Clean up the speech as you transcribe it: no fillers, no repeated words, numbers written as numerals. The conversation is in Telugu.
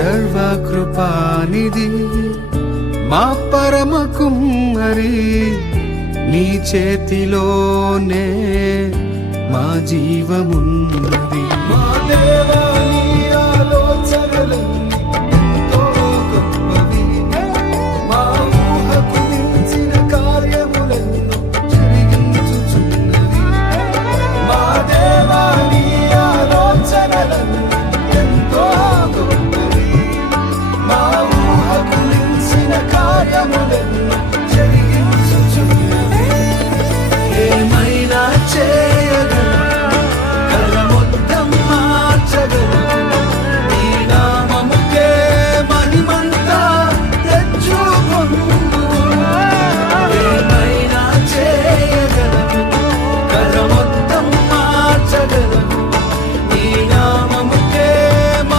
సర్వకృపానిధి మా పరమ కుమ్మరి, నీ చేతిలోనే మా జీవమున్నది. మా దేవా